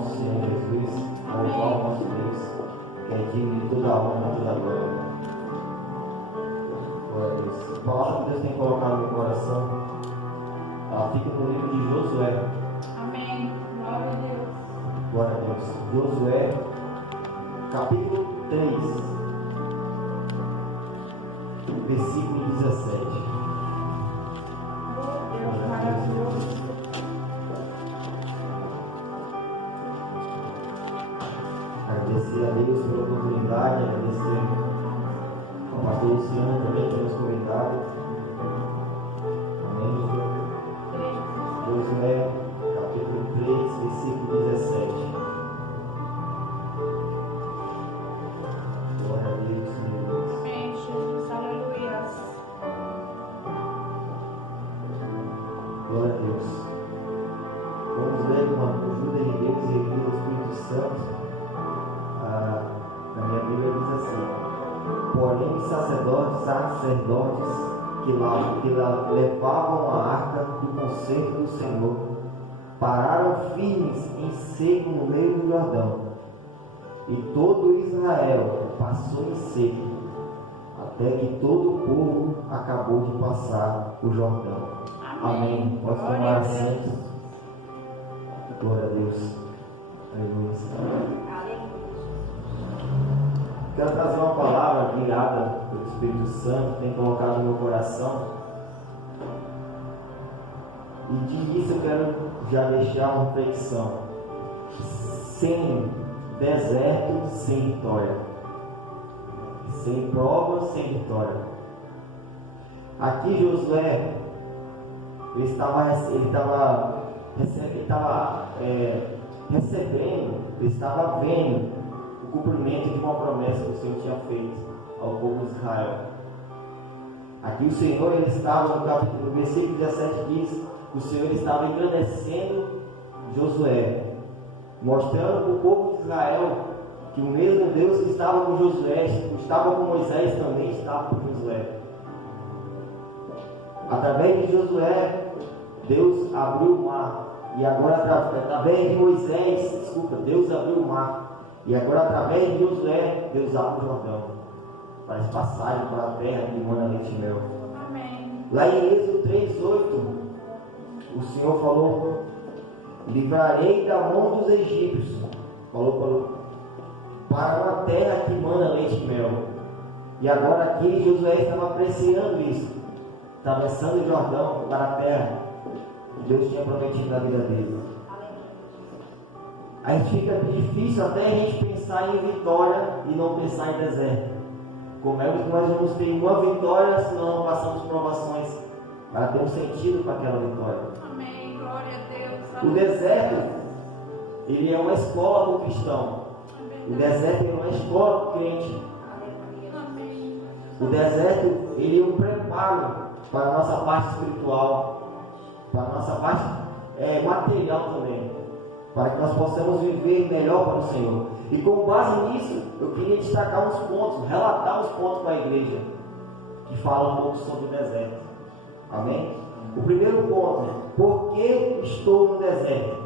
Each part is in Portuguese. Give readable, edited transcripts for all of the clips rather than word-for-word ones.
nosso Senhor Jesus, louvar o nosso Deus, que é digno de toda a honra e toda a glória. Glória a Deus. A palavra que Deus tem colocado no coração, ela fica no livro de Josué. Amém. Glória a Deus. Glória a Deus. Josué, capítulo 3, versículo 17. Deus maravilhoso. Agradecer a Deus pela oportunidade, agradecer ao pastor Luciano também por nos convidado. Amém. Josué, capítulo 3, versículo 17. Glória a Deus, Senhor. Amém, Jesus. Aleluia. Glória a Deus. Vamos ler com a ajuda de Deus e envio do Espírito Santo. Na minha Bíblia diz assim: porém os sacerdotes que levavam a arca do concerto do Senhor pararam firmes em seco no meio do Jordão, e todo Israel passou em seco, até que todo o povo acabou de passar o Jordão. Amém. Pode tomar assento. Glória a Deus. Aleluia. Quero trazer uma palavra guiada pelo Espírito Santo, que tem colocado no meu coração. E de início eu quero já deixar uma reflexão. Sem deserto, sem vitória. Sem prova, sem vitória. Aqui Josué, ele estava recebendo, ele estava vendo o cumprimento de uma promessa que o Senhor tinha feito ao povo de Israel. Aqui o Senhor, ele estava no versículo 17 diz que o Senhor estava engrandecendo Josué, mostrando para o povo de Israel que o mesmo Deus que estava com Josué, estava com Moisés, também estava com Josué. Através de Josué, Deus abriu o mar. E agora através de Moisés, Deus abriu o mar. E agora, através de Josué, Deus abre o Jordão, para as passagens para a terra que mana leite e mel. Amém. Lá em Êxodo 3:8, o Senhor falou: livrarei da mão dos egípcios, falou para uma terra que mana leite e mel. E agora aqui Josué estava apreciando isso, atravessando o Jordão para a terra que Deus tinha prometido na vida dele. Aí fica difícil até a gente pensar em vitória e não pensar em deserto. Como é que nós vamos ter uma vitória se nós não passamos provações para ter um sentido para aquela vitória? Amém. Glória a Deus. O deserto, ele é uma escola para o cristão. O deserto é uma escola para o crente. Amém. O deserto, ele é um preparo para a nossa parte espiritual, para a nossa parte material também, para que nós possamos viver melhor para o Senhor. E com base nisso, eu queria destacar uns pontos, relatar uns pontos para a igreja, que falam um pouco sobre o deserto. Amém? O primeiro ponto é: por que estou no deserto?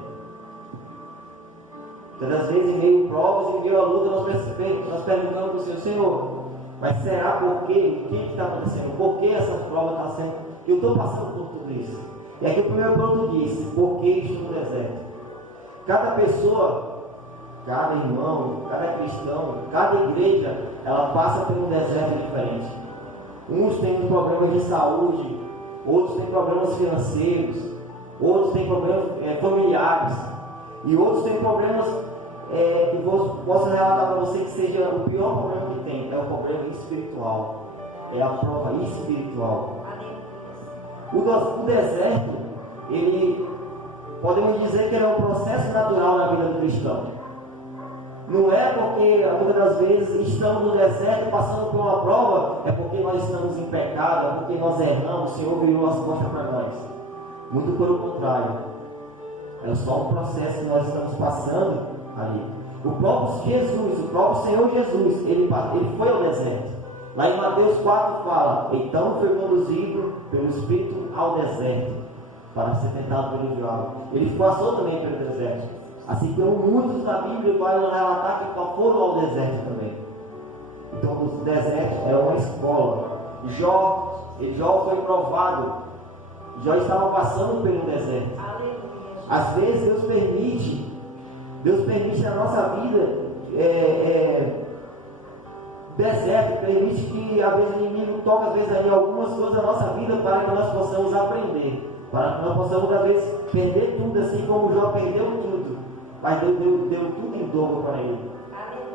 Todas as vezes, em meio a provas, em meio a luta, nós perguntamos para o Senhor: Senhor, mas será por quê? O que está acontecendo? Por que essa prova está sendo? Eu estou passando por tudo isso. E aqui o primeiro ponto diz: por que estou no deserto? Cada pessoa, cada irmão, cada cristão, cada igreja, ela passa por um deserto diferente. Uns têm problemas de saúde, outros têm problemas financeiros, outros têm problemas familiares, e outros têm problemas que eu posso relatar para você que seja o pior problema que tem, é o problema espiritual, é a prova espiritual. O deserto, ele, podemos dizer que ele é um processo natural na vida do cristão. Não é porque muitas das vezes estamos no deserto passando por uma prova, é porque nós estamos em pecado, é porque nós erramos, o Senhor virou as costas para nós. Muito pelo contrário, é só um processo que nós estamos passando ali. O próprio Jesus, o próprio Senhor Jesus, ele foi ao deserto. Lá em Mateus 4 fala: então foi conduzido pelo Espírito ao deserto para ser tentado pelo diabo. Ele passou também pelo deserto. Assim como muitos na Bíblia vai relatar que foram ao deserto também. Então o deserto é uma escola. Jó foi provado. Jó estava passando pelo deserto. Às vezes Deus permite na nossa vida deserto, permite que às vezes o inimigo toque às vezes ali algumas coisas da nossa vida para que nós possamos aprender, para que nós possamos às vezes perder tudo, assim como Jó perdeu tudo, mas Deus deu tudo em dobro para ele.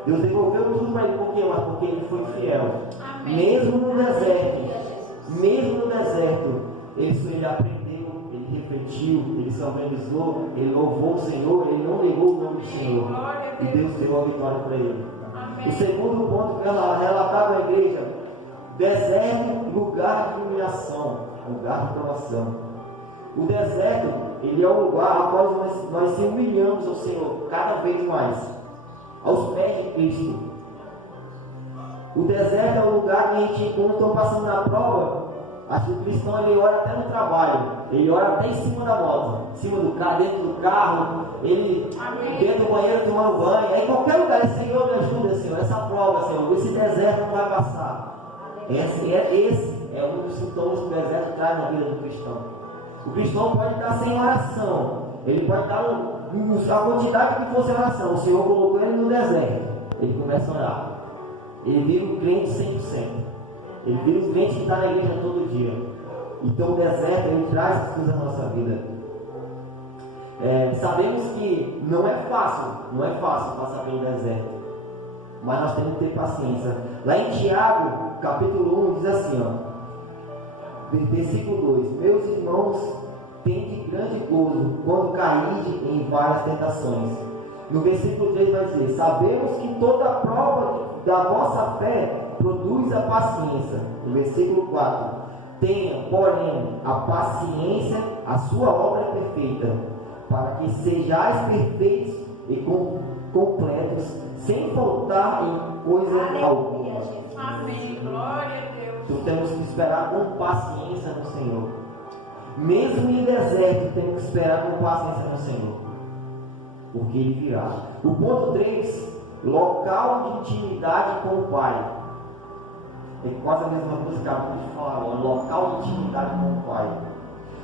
Deus devolveu tudo para ele, por quê? Mas porque ele foi fiel. Amém. Mesmo no deserto, ele aprendeu, ele refletiu, ele se organizou, ele louvou o Senhor, ele não negou o nome do Senhor. E Deus deu a vitória para ele. Amém. O segundo ponto que ela relatava à igreja: deserto, lugar de humilhação, lugar de provação. O deserto, ele é um lugar ao qual nós se humilhamos ao Senhor cada vez mais, aos pés de Cristo. O deserto é o lugar que a gente, quando estão passando na prova, acho que o cristão ele ora até no trabalho, ele ora até em cima da moto, em cima do carro, dentro do carro, ele dentro do banheiro tomando banho, aí em qualquer lugar, Senhor, me ajuda, Senhor, essa prova, Senhor, esse deserto não vai passar. Esse é um dos sintomas que o deserto traz na vida do cristão. O cristão pode estar sem oração, ele pode estar a quantidade que fosse oração, o Senhor colocou ele no deserto, ele começa a orar, ele vira um crente 100%, ele vira um crente que está na igreja todo dia. Então o deserto, ele traz as coisas na nossa vida. Sabemos que não é fácil passar pelo deserto, mas nós temos que ter paciência. Lá em Tiago, capítulo 1, diz assim, ó, versículo 2: meus irmãos, tende grande gozo quando caíde em várias tentações. No versículo 3 vai dizer: sabemos que toda prova da vossa fé produz a paciência. No versículo 4: tenha, porém, a paciência, a sua obra é perfeita, para que sejais perfeitos e completos, sem faltar em coisa alguma. Amém. Glória a Deus. Então temos que esperar com paciência no Senhor. Mesmo em deserto, temos que esperar com paciência no Senhor, porque Ele virá. O ponto 3: local de intimidade com o Pai. É quase a mesma coisa que acabamos de falar, local de intimidade com o Pai.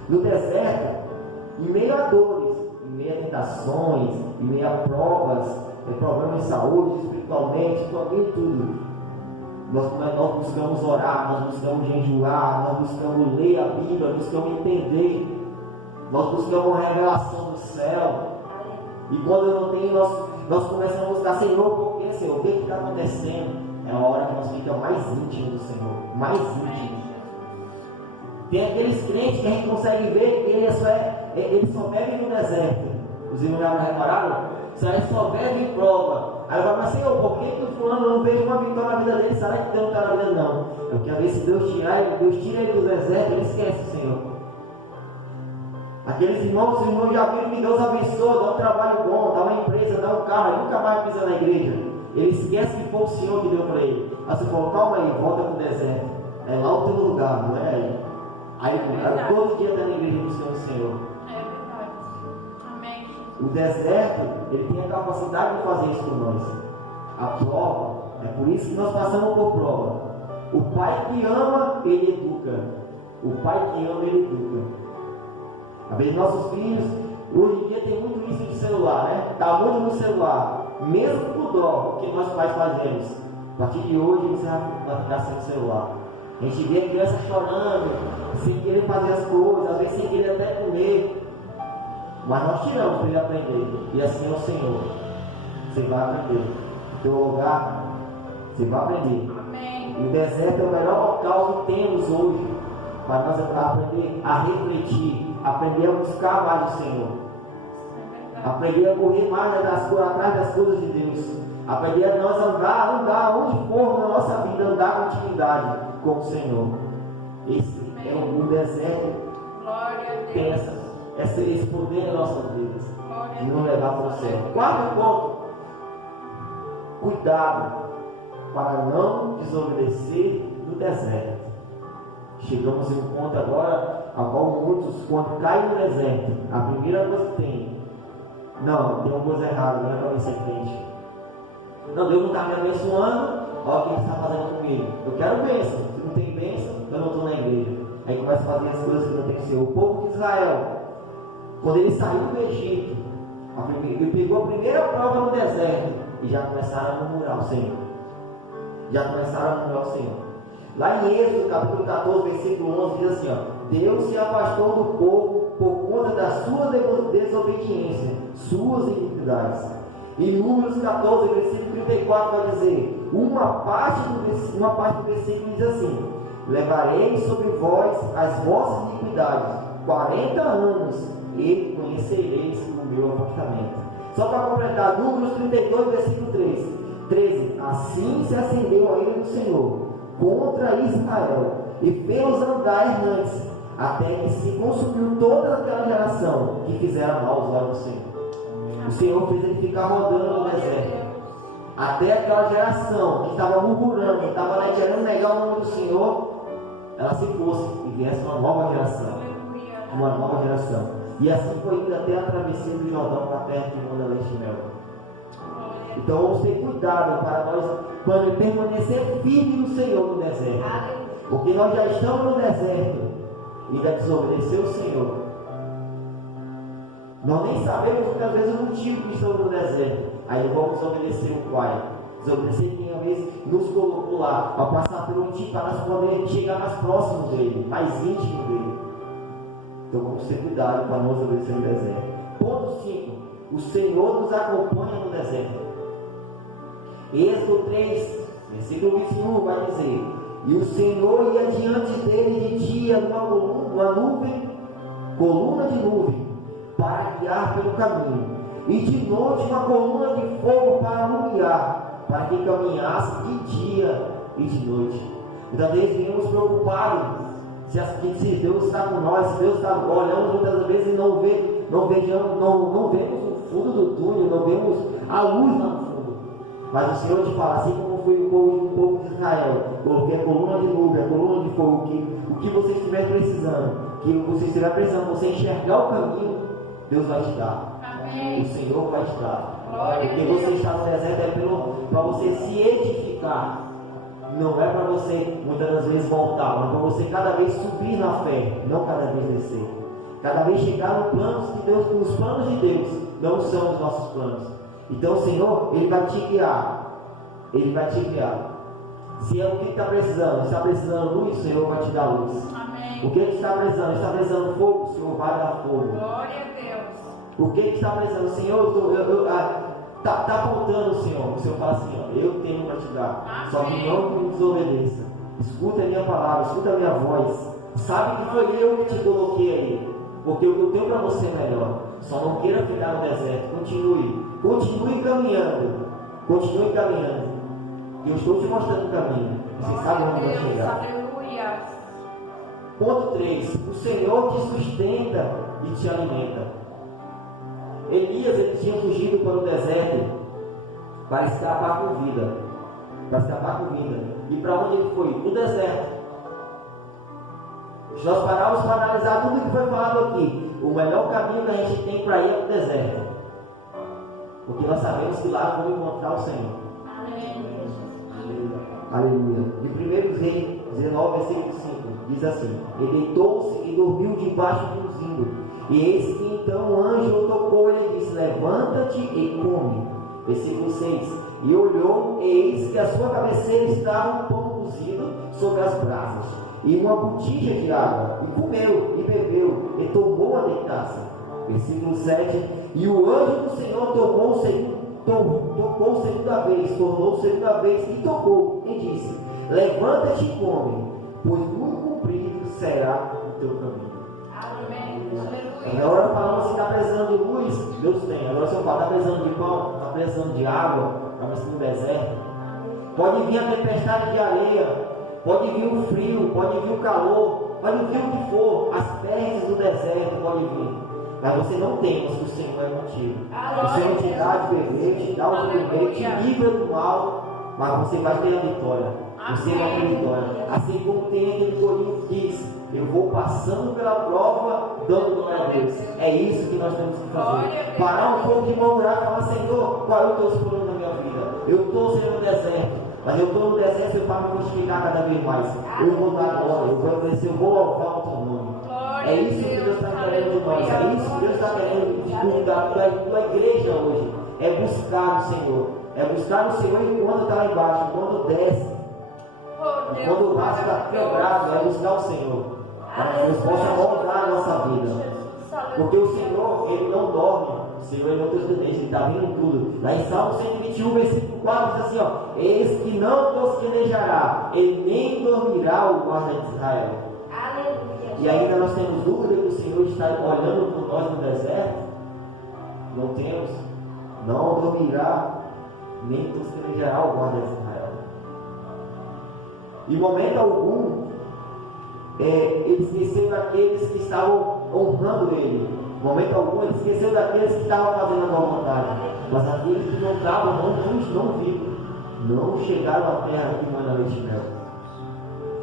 No deserto, em meio a dores, em meio a tentações, em meio a provas, problemas de saúde, espiritualmente, em tudo, nós buscamos orar, nós buscamos jejuar, nós buscamos ler a Bíblia, nós buscamos entender, nós buscamos a revelação do céu. E quando eu não tenho, nós começamos a buscar: Senhor, por que, Senhor? O que está acontecendo? É a hora que nós ficamos mais íntimos do Senhor, mais íntimos. Tem aqueles crentes que a gente consegue ver que eles só bebem no deserto. Os irmãos já repararam? Eles só bebem em prova. Aí vai, mas Senhor, por que o fulano não vejo uma vitória na vida dele? Será que Deus não está na vida? Não. Porque às vezes se Deus tira ele do deserto, ele esquece o Senhor. Aqueles irmãos, os irmãos já viram que Deus abençoa, dá um trabalho bom, dá uma empresa, dá um carro, ele nunca mais pisa na igreja. Ele esquece que foi o Senhor que deu para ele. Aí você falou: calma aí, volta para o deserto. É lá o teu lugar, não é aí. Aí todo dia está na igreja buscando o Senhor. É verdade. Amém. O deserto, ele tem a capacidade de fazer isso por nós. A prova, é por isso que nós passamos por prova. O pai que ama, ele educa. O pai que ama, ele educa. Às vezes nossos filhos, hoje em dia tem muito isso de celular, né? Está muito no celular. Mesmo com dó, o que nós pais fazemos? A partir de hoje, você vai ficar sem o celular. A gente vê a criança chorando, sem querer fazer as coisas, às vezes sem querer até comer. Mas nós tiramos para ele aprender. E assim é o Senhor. Você vai aprender. No teu lugar, você vai aprender. Amém. E o deserto é o melhor local que temos hoje para nós aprender a refletir, aprender a buscar mais o Senhor, aprender a correr mais atrás das coisas de Deus, aprender a nós andar onde for na nossa vida, andar com intimidade com o Senhor. Esse é o deserto. Glória a Deus. Tem esse poder nas nossas vidas Glória a de não Deus. levar para o céu. Quarto ponto: cuidado para não desobedecer no deserto. Chegamos em um ponto agora a qual muitos, quando caem no deserto, a primeira coisa que tem Não, tem uma coisa errada, não é para mim ser crente. Não, Deus não está me abençoando, olha o que Ele está fazendo comigo. Eu quero bênção, se não tem bênção, eu não estou na igreja. Aí começa a fazer as coisas que não tem que ser. O povo de Israel, quando ele saiu do Egito, ele pegou a primeira prova no deserto e já começaram a murmurar o Senhor. Lá em Êxodo, capítulo 14, versículo 11, diz assim: Deus se afastou do povo por conta da sua desobediência, suas iniquidades. Em Números 14, versículo 34, vai dizer: uma parte do versículo diz assim: levarei sobre vós as vossas iniquidades 40 anos e conhecereis o meu afastamento. Só para completar, Números 32, versículo 13: assim se acendeu a ira do Senhor contra Israel e fez-os andar errantes, até que se consumiu toda aquela geração que fizera mal aos olhos do Senhor. O Senhor fez ele ficar rodando no deserto, até aquela geração que estava murmurando, que estava lá querendo negar o nome do Senhor, ela se fosse e viesse uma nova geração. E assim foi indo até a travessia do Jordão para a terra que manda leite e mel. Então vamos ter cuidado para permanecer firme no Senhor no deserto, porque nós já estamos no deserto e ainda desobedecer o Senhor. Nós nem sabemos muitas vezes o motivo que estamos no deserto. Aí vamos desobedecer o Pai, desobedecer quem às vezes nos colocou lá, para passar pelo tipo para nós poder chegar mais próximos dele, mais íntimo dele. Então vamos ter cuidado para não desobedecer no deserto. Ponto 5: o Senhor nos acompanha no deserto. Êxodo 3, versículo 21 vai dizer: e o Senhor ia diante dele de dia numa coluna de nuvem, para guiar pelo caminho, e de noite uma coluna de fogo para alumiar, para que caminhasse de dia e de noite. Muitas vezes viemos preocupados se Deus está com nós, se Deus está, olhamos muitas vezes e não vemos o fundo do túnel, não vemos a luz lá no fundo. Mas o Senhor te fala, assim como foi o povo de Israel, coloquei a coluna de nuvem, a coluna de fogo, o que você estiver precisando, que você estiver precisando, você enxergar o caminho, Deus vai te dar. Amém. O Senhor vai te dar. Porque você está no deserto é para você se edificar. Não é para você muitas das vezes voltar, mas para você cada vez subir na fé, não cada vez descer. Cada vez chegar nos planos de Deus, os planos de Deus não são os nossos planos. Então o Senhor, Ele vai te guiar. Ele vai te guiar. Se é o que está precisando, está precisando luz, o Senhor vai te dar luz. Amém. O que está precisando? Está precisando fogo, o Senhor vai dar fogo. Glória a Deus. O que está precisando? Senhor, está apontando o Senhor. O Senhor fala assim: ó, eu tenho para te dar. Amém. Só que não me desobedeça. Escuta a minha palavra, escuta a minha voz. Sabe que foi eu que te coloquei aí. Porque o que eu tenho para você é melhor. Só não queira ficar no deserto. Continue caminhando. Continue caminhando. Eu estou te mostrando o caminho. Você sabe onde vai chegar. Aleluia. Ponto 3: o Senhor te sustenta e te alimenta. Elias, ele tinha fugido para o deserto para escapar com vida. E para onde ele foi? No deserto. Se nós pararmos para analisar tudo que foi falado aqui, o melhor caminho que a gente tem para ir é o deserto. Porque nós sabemos que lá vamos encontrar o Senhor. Aleluia. De 1 Reis 19, versículo 5, diz assim: ele deitou-se e dormiu debaixo de um zimbro. E eis que então o anjo o tocou e lhe disse: levanta-te e come. Versículo 6: e olhou, e eis que a sua cabeceira estava um pão cozido sobre as brasas, e uma botija de água, e comeu, e bebeu, e tomou a deitar-se. Versículo 7: e o anjo do Senhor tornou segunda vez, e tocou, e disse: levanta-te e come, pois muito comprido será o teu caminho. Amém. Agora falando se está precisando de luz, Deus tem. Agora se eu falar, está precisando de pão, está precisando de água, para você no deserto. Pode vir a tempestade de areia, pode vir o frio, pode vir o calor, pode vir o que for, as pestes do deserto pode vir. Mas você não tem, mas o Senhor é contigo. O Senhor te dá de beber, te dá o de comer, te livra do mal, mas você vai ter a vitória. Você vai ter a vitória. Assim como tem aquele corinho que diz: Eu vou passando pela prova, dando glória a Deus. É isso que nós temos que fazer. Parar um pouco de murmurar e falar: Senhor, qual é o teu plano na minha vida? Eu estou, Senhor, no deserto. Mas eu estou no deserto para me fortificar cada vez mais. Eu vou dar glória, eu vou agradecer, eu vou louvar o teu nome. É isso que Deus está querendo de nós. É isso que Deus está querendo da igreja hoje. É buscar o Senhor. É buscar o Senhor enquanto está lá embaixo, quando desce. Quando o braço está quebrado, é buscar o Senhor. Para que Deus possa moldar a nossa vida. Porque o Senhor, Ele não dorme. O Senhor, Ele não tem tendência, Ele está vendo tudo. Lá em Salmo 121, versículo 4, diz assim: ó, eis que não tosquenejará, Ele nem dormirá o guarda de Israel. Aleluia. E ainda nós temos dúvida que o Senhor está olhando por nós no deserto? Não temos. Não dormirá, nem tosquenejará o guarda de Israel. Em momento algum, ele esqueceu daqueles que estavam honrando Ele. Em momento algum, ele esqueceu daqueles que estavam fazendo a sua vontade. Mas aqueles que não estavam, não viram. Não chegaram à terra que manda leite e mel.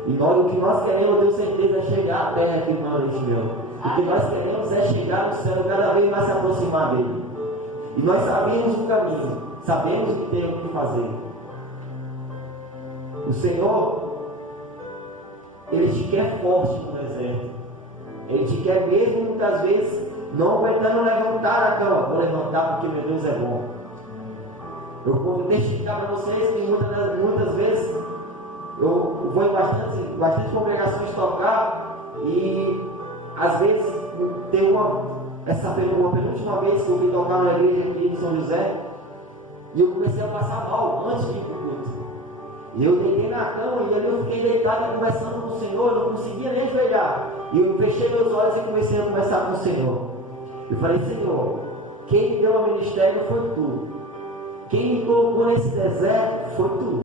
E nós, o que nós queremos, eu tenho certeza, é chegar à terra que manda leite e mel. O que nós queremos é chegar no céu, cada vez mais se aproximar dele. E nós sabemos o caminho, sabemos o que temos que fazer. O Senhor, Ele te quer forte no deserto. Ele te quer mesmo muitas vezes não aguentando levantar a cama. Vou levantar porque meu Deus é bom. Eu vou testificar para vocês que muitas vezes eu vou em bastante congregações tocar e às vezes tem uma penúltima vez que eu fui tocar na igreja aqui em São José e eu comecei a passar mal antes de ir para o culto. E eu deitei na cama e ali eu fiquei deitado e conversando com o Senhor, eu não conseguia nem ajoelhar. E eu fechei meus olhos e comecei a conversar com o Senhor. Eu falei: Senhor, quem me deu o ministério foi Tu. Quem me colocou nesse deserto foi Tu.